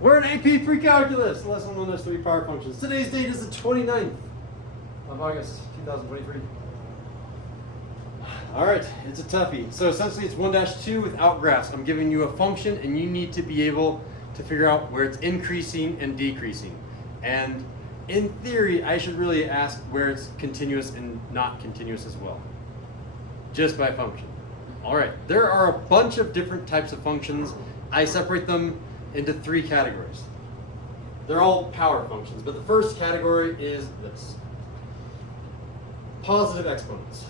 We're in AP Precalculus, lesson 1 of 3 power functions. Today's date is the 29th of August, 2023. All right, it's a toughie. So essentially it's 1-2 without graphs. I'm giving you a function and you need to be able to figure out where it's increasing and decreasing. And in theory, I should really ask where it's continuous and not continuous as well, just by function. All right, there are a bunch of different types of functions. I separate them into 3 categories. They're all power functions, but the first category is this: positive exponents.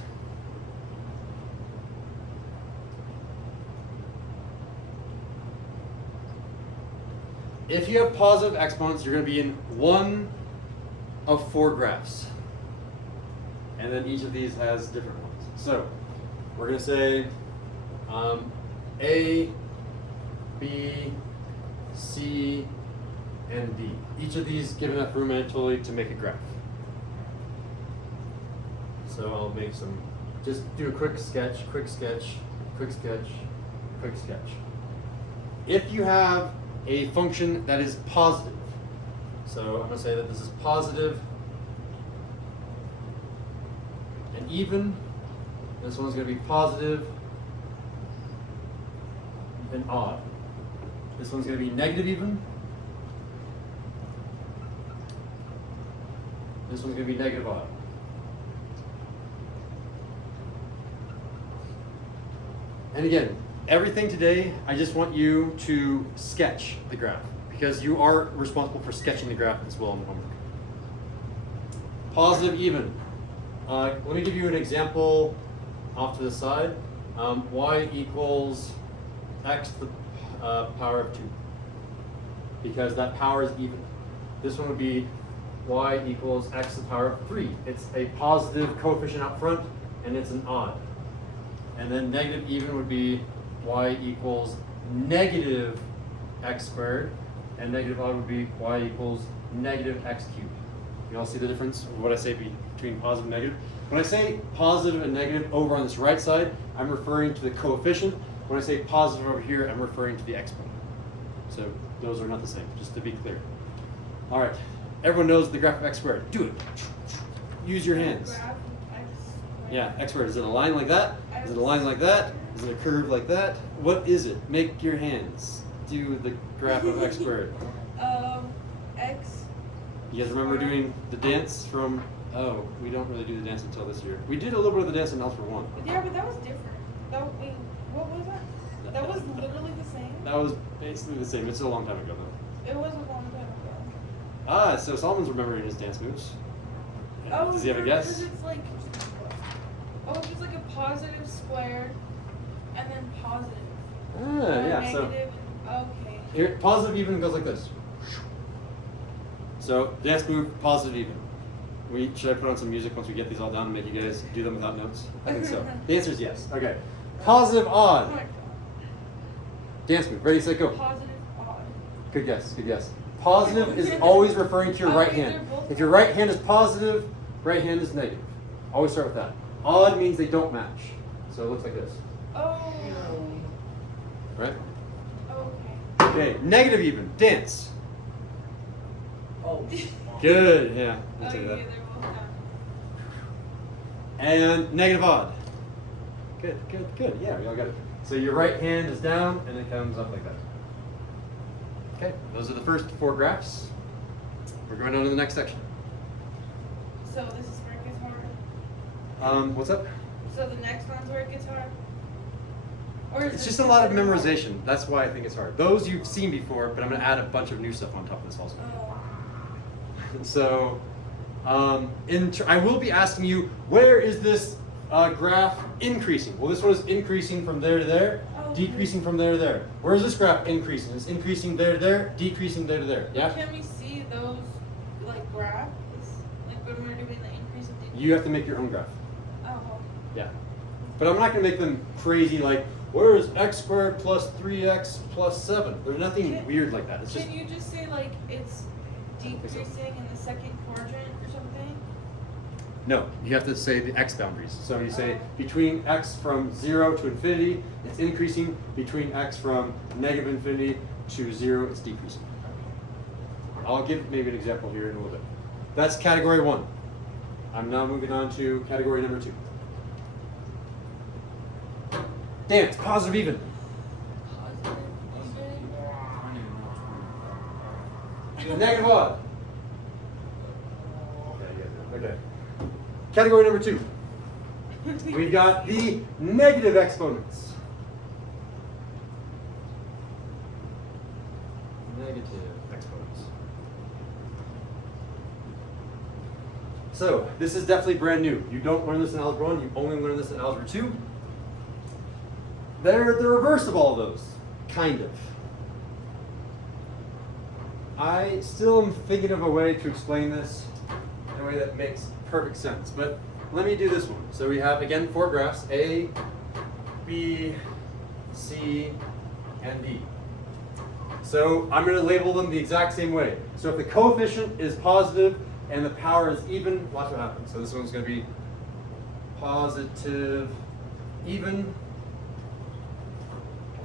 If you have positive exponents, you're going to be in one of 4 graphs. And then each of these has different ones. So we're going to say A, B, C, and D. Each of these give enough room mentally to make a graph. So I'll make some, just do a quick sketch, quick sketch, quick sketch, quick sketch. If you have a function that is positive, so I'm going to say that this is positive and even. This one's going to be positive and odd. This one's going to be negative even. This one's going to be negative odd. And again, everything today, I just want you to sketch the graph because you are responsible for sketching the graph as well in the homework. Positive even. Let me give you an example off to the side. Y equals x to the power of 2, because that power is even. This one would be y equals x to the power of 3. It's a positive coefficient up front, and it's an odd. And then negative even would be y equals negative x squared, and negative odd would be y equals negative x cubed. You all see the difference of what I say between positive and negative? When I say positive and negative over on this right side, I'm referring to the coefficient. When I say positive over here, I'm referring to the exponent. So those are not the same, just to be clear. All right, everyone knows the graph of x squared. Do it. Use your hands. Yeah, x squared. Is it a line like that? Is it a line like that? Is it a curve like that? What is it? Make your hands do the graph of x squared. X. You guys remember doing the dance from, oh, we don't really do the dance until this year. We did a little bit of the dance in Algebra 1. Yeah, but that was different. What was that? That was literally the same? That was basically the same. It's a long time ago though. It was a long time ago. Ah, so Solomon's remembering his dance moves. Oh, does he have a guess? Because it's like, it's like a positive square and then positive. Ah, yeah, negative, so. Okay. Here, positive even goes like this. So, dance move, positive even. Should I put on some music once we get these all done and make you guys do them without notes? I think so. The answer is yes. Okay. Positive Oh odd. my God. Dance move. Ready, set, go. Positive odd. Good guess, good guess. Positive is always referring to your right hand. If your right hand is positive, right hand is negative. Always start with that. Odd means they don't match. So it looks like this. Oh. Right? Okay. Okay, negative even. Dance. Oh. Good, yeah. I'll Oh, take yeah, that. they're both down. And negative odd. Good, good, good. Yeah, we all got it. So your right hand is down and it comes up like that. Okay, those are the first 4 graphs. We're going on to the next section. So this is where it gets hard. What's up? So the next one's where it gets hard. Or is It's this just a lot of considered hard? memorization. That's why I think it's hard. Those you've seen before, but I'm going to add a bunch of new stuff on top of this also. Oh. So, I will be asking you, where is this graph increasing? Well, this one is increasing from there to there, decreasing from there to there. Where is this graph increasing? It's increasing there to there, decreasing there to there. Yeah? Can we see those like graphs? Like when we're doing the increase and decrease? You have to make your own graph. Oh. Yeah. But I'm not going to make them crazy like, where is x squared plus 3x plus 7? There's nothing weird like that. It's just. Can you just say like it's decreasing in the second quadrant or something? No, you have to say the x boundaries. So you say between x from 0 to infinity, it's increasing. Between x from negative infinity to 0, it's decreasing. I'll give maybe an example here in a little bit. That's category 1. I'm now moving on to category number 2. Damn, it's positive even. Positive, even. Negative odd. Okay. Category number 2. We've got the negative exponents. Negative exponents. So, this is definitely brand new. You don't learn this in Algebra 1, you only learn this in Algebra 2. They're the reverse of all of those, kind of. I still am thinking of a way to explain this in a way that makes perfect sense, but let me do this one. So we have, again, 4 graphs, A, B, C, and D. So I'm going to label them the exact same way. So if the coefficient is positive and the power is even, watch what happens. So this one's going to be positive, even,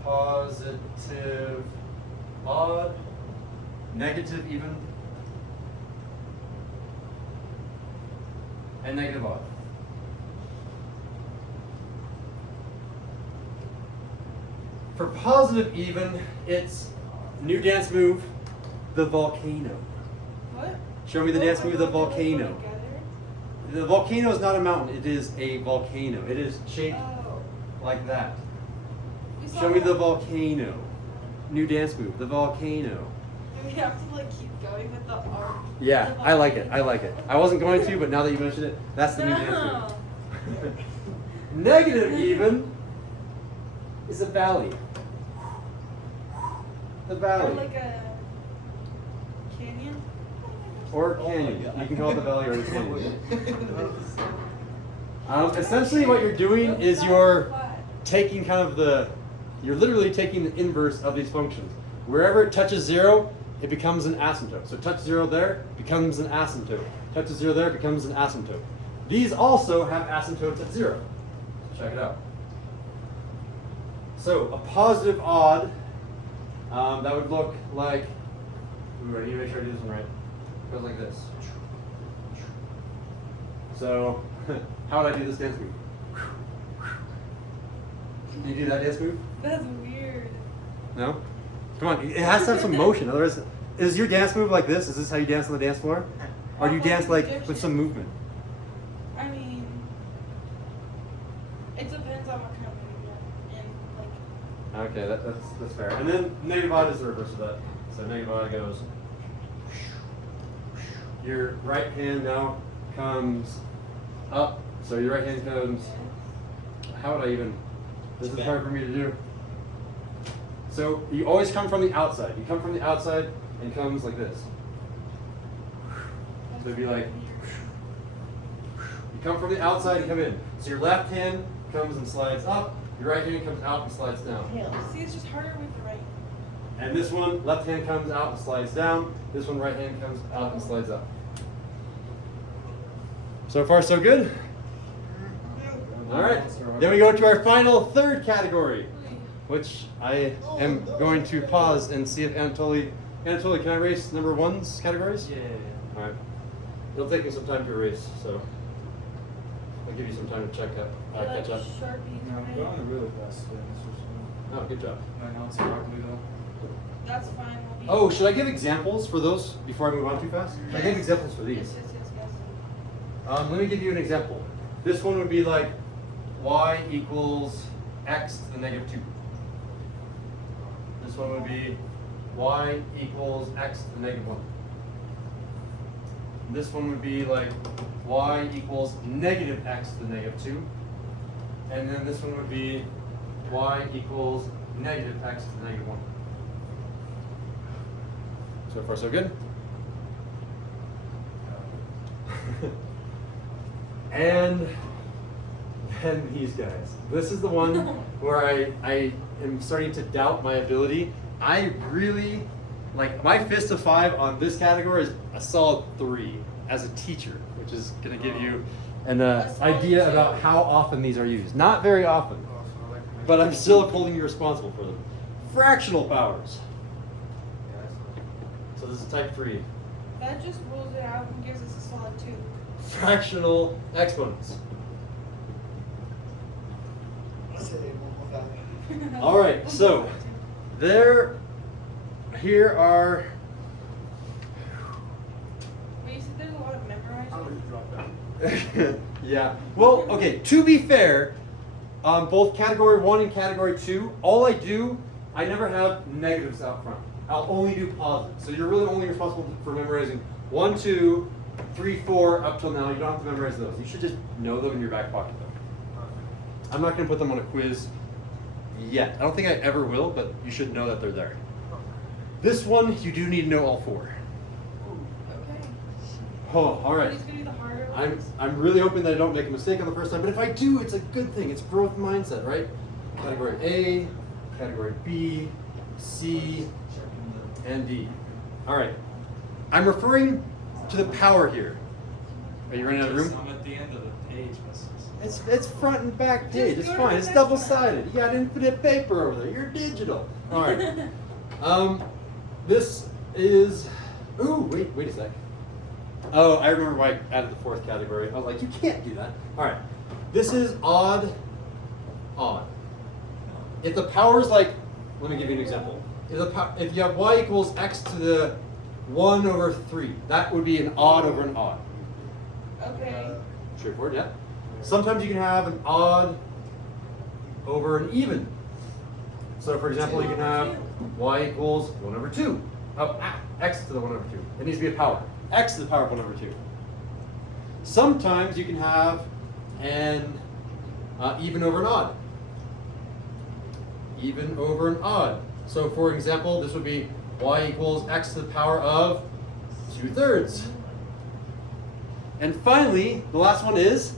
positive, odd, negative, even, and negative odd. For positive even, it's new dance move, the volcano. What? Show me the dance move, the volcano. The volcano is not a mountain, it is a volcano. It is shaped Oh. like that. We saw Show me the that. volcano. New dance move, the volcano. Do we have to like keep going with the art? Yeah, I like it, I like it. I wasn't going to, but now that you mentioned it, that's the new dance No. move. Negative even is a valley. The Or valley. like a canyon? Or canyon. You can call it the valley or the canyon. Essentially what you're doing is you're taking kind of you're literally taking the inverse of these functions. Wherever it touches 0, it becomes an asymptote. So touch 0 there, becomes an asymptote. Touches 0 there, becomes an asymptote. These also have asymptotes at 0. Check it out. So a positive odd, that would look like, ooh, I need to make sure I do this one right. It goes like this. So, how would I do this dance move? Can you do that dance move? That's weird. No? Come on, it has to have some motion. Otherwise, is your dance move like this? Is this how you dance on the dance floor? Or do you dance like with some movement? I mean, it depends on what kind of movement and like. Okay, that's fair. And then negative odd is the reverse of that. So negative odd goes. Your right hand now comes up. So your right hand comes. How would I even? This is hard for me to do. So you always come from the outside. You come from the outside and it comes like this. So it'd be like. You come from the outside and come in. So your left hand comes and slides up. Your right hand comes out and slides down. See, it's just harder with the right. And this one, left hand comes out and slides down. This one, right hand comes out and slides up. So far, so good? All right. Then we go to our final third category, which I am going to pause and see if Anatoly, can I erase number 1's categories? Yeah. All right. It'll take me some time to erase, so I'll give you some time to catch up. Sharpie. No, I'm going really fast. Oh, good job. I know it's broccoli though. That's fine. We'll be Oh, should I give examples for those before I move on too fast? I give examples for these. Yes. Let me give you an example. This one would be like y equals x to the negative 2. This one would be y equals x to the negative 1. This one would be like y equals negative x to the negative 2. And then this one would be y equals negative x to the negative 1. So far, so good? And then these guys. This is the one where I am starting to doubt my ability. I really, like, my fist of 5 on this category is a solid 3 as a teacher, which is going to give you an idea about how often these are used. Not very often, but I'm still holding you responsible for them. Fractional powers. So This is type 3. That just rules it out and gives us a solid 2. Fractional exponents. All right, so here are. Wait, you said there's a lot of memorizing? How would you drop that? Yeah. Well, okay. To be fair, both category 1 and category 2, all I never have negatives out front. I'll only do positives. So you're really only responsible for memorizing 1, 2, 3, 4 up till now. You don't have to memorize those. You should just know them in your back pocket though. I'm not going to put them on a quiz yet. I don't think I ever will, but you should know that they're there. This one, you do need to know all 4. Okay. Oh, all right. He's gonna do the harder ones. I'm really hoping that I don't make a mistake on the first time, but if I do, it's a good thing. It's growth mindset, right? Category A, category B, C, and D. All right. I'm referring to the power here. Are you running out of room? I'm at the end of the page, Mrs. It's front and back page. It's go to fine. the It's next double-sided. You got infinite paper over there. You're digital. All right. This is. Ooh, wait a sec. Oh, I remember why I added the 4th category. I was like, you can't do that. All right. This is odd. If the power is like, let me give you an example. If you have y equals x to the 1 over 3, that would be an odd over an odd. Okay. Straightforward, yeah. Sometimes you can have an odd over an even. So for example, you can have y equals 1 over 2. X to the 1 over 2. It needs to be a power. X to the power of 1 over 2. Sometimes you can have an even over an odd. Even over an odd. So for example, this would be y equals x to the power of 2/3. And finally, the last one is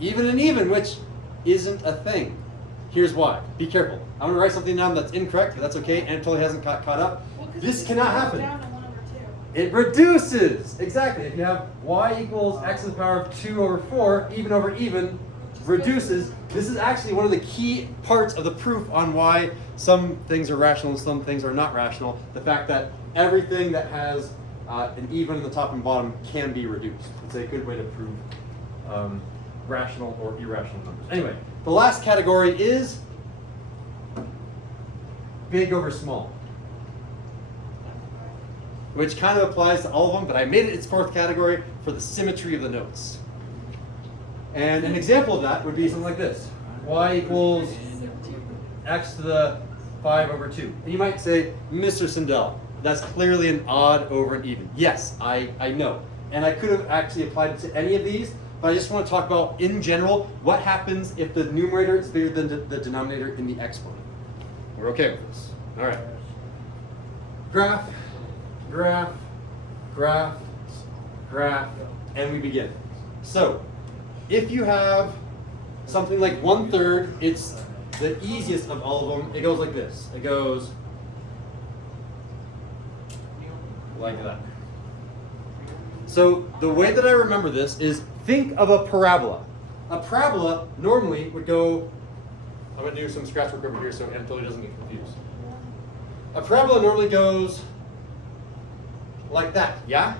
even and even, which isn't a thing. Here's why. Be careful. I'm going to write something down that's incorrect, but that's okay. Anatoly hasn't caught up. Well, 'cause This it cannot goes happen. down to 1 over 2. It reduces. Exactly. If you have y equals x to the power of 2 over 4, even over even, reduces. This is actually one of the key parts of the proof on why some things are rational and some things are not rational. The fact that everything that has an even in the top and bottom can be reduced. It's a good way to prove rational or irrational numbers. Anyway, the last category is big over small, which kind of applies to all of them, but I made it its 4th category for the symmetry of the notes. And an example of that would be something like this. Y equals x to the 5 over 2. And you might say, Mr. Sindel, that's clearly an odd over an even. Yes, I know. And I could have actually applied it to any of these, but I just want to talk about, in general, what happens if the numerator is bigger than the denominator in the exponent. We're okay with this. All right. Graph, graph, graph, graph, and we begin. So, if you have something like 1/3, it's the easiest of all of them. It goes like this. It goes like that. So the way that I remember this is think of a parabola. A parabola normally would go, I'm going to do some scratch work over here so Anatoly doesn't get confused. A parabola normally goes like that, yeah?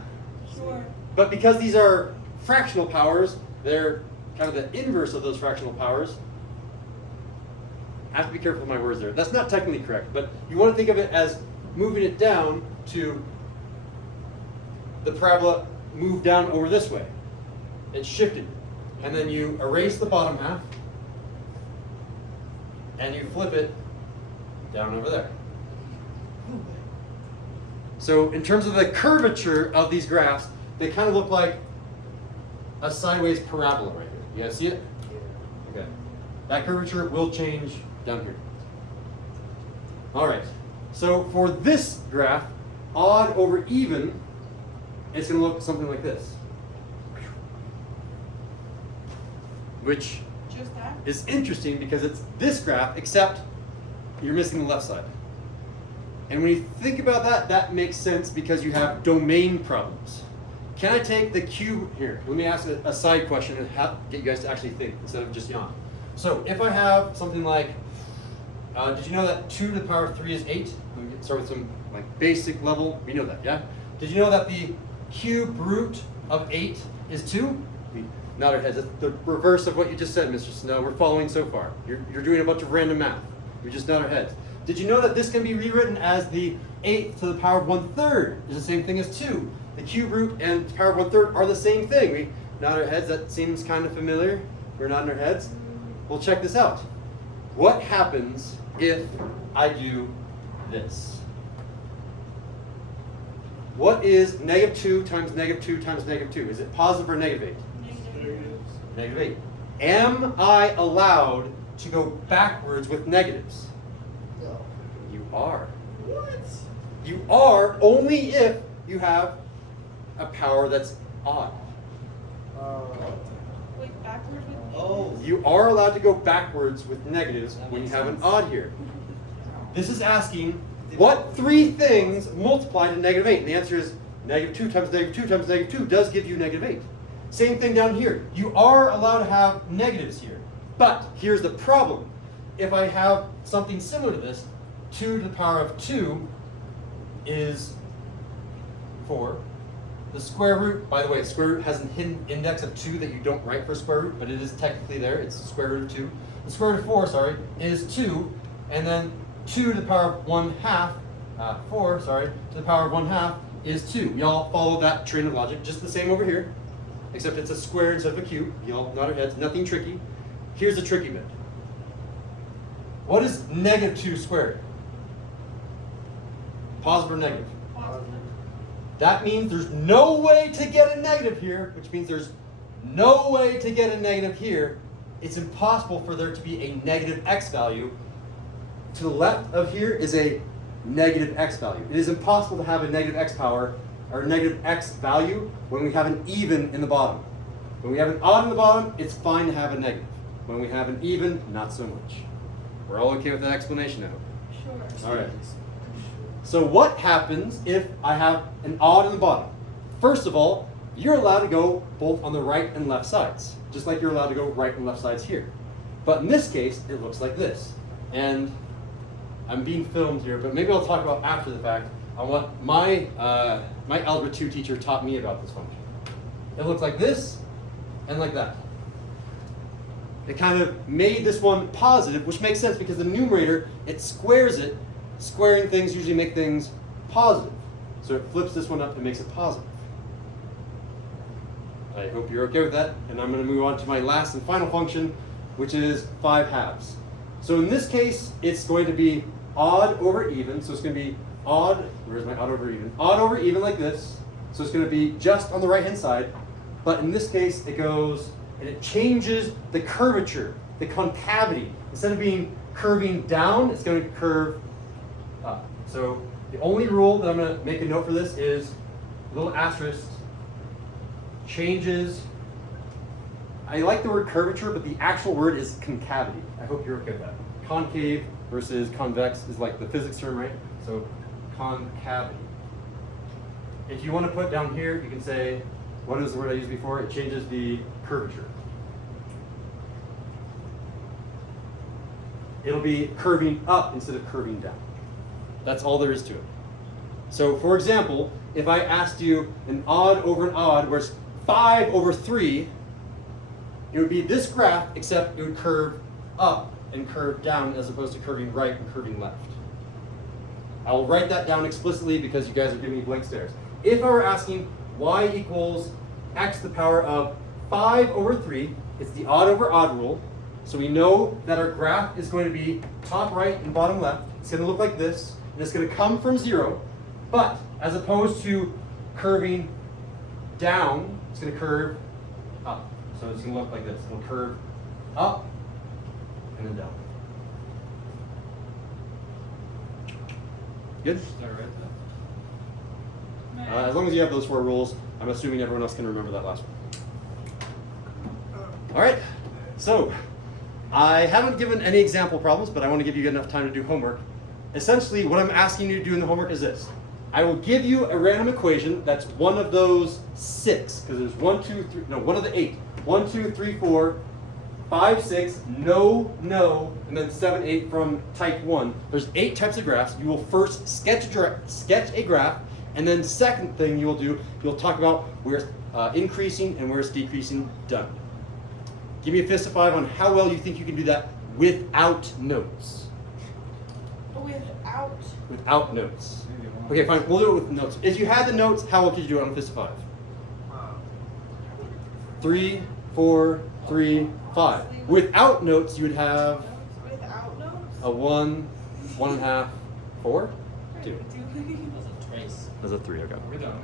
Sure. But because these are fractional powers, they're kind of the inverse of those fractional powers. I have to be careful with my words there. That's not technically correct, but you want to think of it as moving it down to the parabola move down over this way. It's shifted. And then you erase the bottom half and you flip it down over there. So in terms of the curvature of these graphs, they kind of look like a sideways parabola right here. You guys see it? Okay. That curvature will change down here. All right. So for this graph, odd over even, it's going to look something like this. Which Just that? is interesting because it's this graph, except you're missing the left side. And when you think about that, that makes sense because you have domain problems. Can I take the cube here? Let me ask a side question and get you guys to actually think instead of just yawn. So if I have something like, did you know that 2 to the power of 3 is 8? Let me start with some like basic level. We know that, yeah? Did you know that the cube root of 8 is 2? We nod our heads. That's the reverse of what you just said, Mr. Snow. We're following so far. You're doing a bunch of random math. We just nod our heads. Did you know that this can be rewritten as the 8th to the power of 1/3 is the same thing as 2? The cube root and the power of 1/3 are the same thing. We nod our heads. That seems kind of familiar. We're nodding our heads. Well, check this out. What happens if I do this? What is -2 times -2 times -2? Is it positive or -8? -8. Am I allowed to go backwards with negatives? No. You are. What? You are only if you have a power that's odd. Wait, backwards with Oh. You are allowed to go backwards with negatives when you have an odd here. This is asking what 3 things multiply to -8? And the answer is -2 times -2 times -2 does give you -8. Same thing down here. You are allowed to have negatives here. But here's the problem. If I have something similar to this, 2 to the power of 2 is 4. The square root, by the way, square root has a hidden index of 2 that you don't write for square root, but it is technically there. It's the square root of 2. The square root of 4, sorry, is 2. And then 2 to the power of 1/2, 4, sorry, to the power of 1/2 is 2. Y'all follow that train of logic, just the same over here, except it's a square instead of a cube. Y'all nod your heads, nothing tricky. Here's the tricky bit. What is -2 squared? Positive or negative? positive. That means there's no way to get a negative here, which means there's no way to get a negative here. It's impossible for there to be a negative x value. To the left of here is a negative x value. It is impossible to have a negative x power or a negative x value when we have an even in the bottom. When we have an odd in the bottom, it's fine to have a negative. When we have an even, not so much. We're all okay with that explanation, I hope. Sure. All right. So what happens if I have an odd in the bottom? First of all, you're allowed to go both on the right and left sides, just like you're allowed to go right and left sides here. But in this case, it looks like this. And I'm being filmed here, but maybe I'll talk about after the fact on what my Algebra 2 teacher taught me about this function. It looks like this and like that. It kind of made this one positive, which makes sense because the numerator, it squares it. Squaring things usually make things positive. So it flips this one up and makes it positive. I hope you're okay with that. And I'm going to move on to my last and final function, which is 5/2. So in this case, it's going to be odd over even. So it's going to be odd, where's my odd over even? Odd over even like this. So it's going to be just on the right-hand side. But in this case, it goes and it changes the curvature, the concavity. Instead of being curving down, it's going to curve up. So the only rule that I'm going to make a note for this is a little asterisk changes. I like the word curvature, but the actual word is concavity. I hope you're okay with that. Concave versus convex is like the physics term, right? So concavity. If you want to put down here, you can say, what is the word I used before? It changes the curvature. It'll be curving up instead of curving down. That's all there is to it. So for example, if I asked you an odd over an odd, where it's 5 over 3, it would be this graph, except it would curve up and curve down as opposed to curving right and curving left. I'll write that down explicitly because you guys are giving me blank stares. If I were asking y equals x to the power of 5 over 3, it's the odd over odd rule. So we know that our graph is going to be top right and bottom left. It's going to look like this, and it's going to come from 0. But as opposed to curving down, it's going to curve up. So it's going to look like this. It'll curve up and then down. Good? All right, then. As long as you have those 4 rules, I'm assuming everyone else can remember that last one. All right, so I haven't given any example problems, but I want to give you enough time to do homework. Essentially, what I'm asking you to do in the homework is this. I will give you a random equation that's one of those 6, because there's 1, 2, 3, no, one of the 8. 1, 2, 3, 4, 5, 6, no, no, and then 7, 8 from type 1. There's 8 types of graphs. You will first sketch a graph, and then second thing you will do, you'll talk about where it's increasing and where it's decreasing. Done. Give me a fist of 5 on how well you think you can do that without notes. Without notes. Okay, fine. We'll do it with notes. If you had the notes, how well could you do it on a fist of 5? 3, 4, 3, 5. Without notes, you would have Without notes? a 1, 1.5, 4, 2. That's a trace. That's a 3. Okay. We're done.